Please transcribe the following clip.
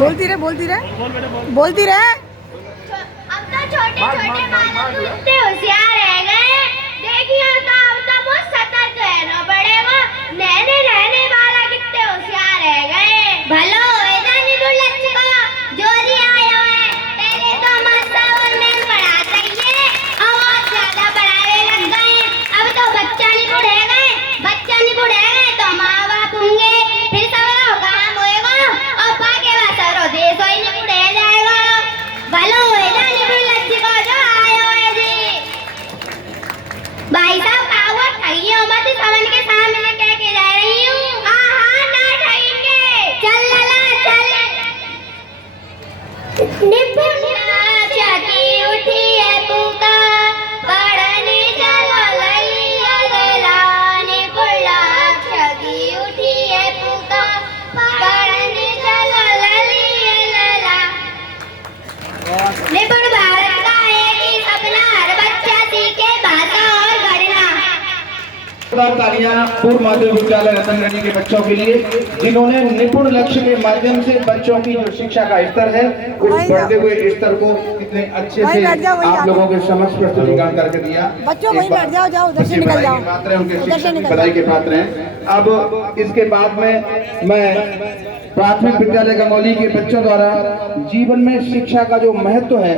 बोलती रहे बोलती रहे। अब तो छोटे छोटे बालक इतने होशियार रह गए। देखिए तो अब तो बहुत सतर्क रहना पड़ेगा। नैने रहने वाला कितने होशियार रह गए। भलो इधर बुलट को जोरी आया है। पहले तो मास्टर और मैम पढ़ाते ही अब और ज्यादा पढ़ावे लग गए। अब तो बच्चा नहीं पढ़ेगा तो माँ बाप होंगे, फिर सबका काम होएगा और बाकी बात सरो देश ही नहीं पढ़े जाएगा। भलो इधर बुलट को जो आया है जी। भाई साहब कावा ठगियो मत, समझ के सामने कह के जा रही हूँ। हाँ ना ठगेंगे। चल लला चल। निपुण छठी उठी है पुकार, पढ़ने चलो लैया लैला। निपुण छठी उठी है पुकार, पढ़ने चलो लैया लैला। निपुण भारत का एक ही सपना, हर बच्चा सीखे भाषा और गणना। तालियां पूर्व माध्यमिक विद्यालय रतनगढ़ी के बच्चों के लिए, जिन्होंने निपुण लक्ष्य के माध्यम से बच्चों की जो शिक्षा का स्तर है उस बढ़ते हुए स्तर को कितने अच्छे से आप लोगों के समक्ष प्रस्तुतिकरण करके दिया। बच्चों वहीं बैठ जाओ, जाओ उधर से निकल जाओ, पात्र हैं, उनके शिक्षक भी बधाई के पात्र हैं। अब इसके बाद में मैं प्राथमिक विद्यालय गंगौली के बच्चों द्वारा जीवन में शिक्षा का जो महत्व है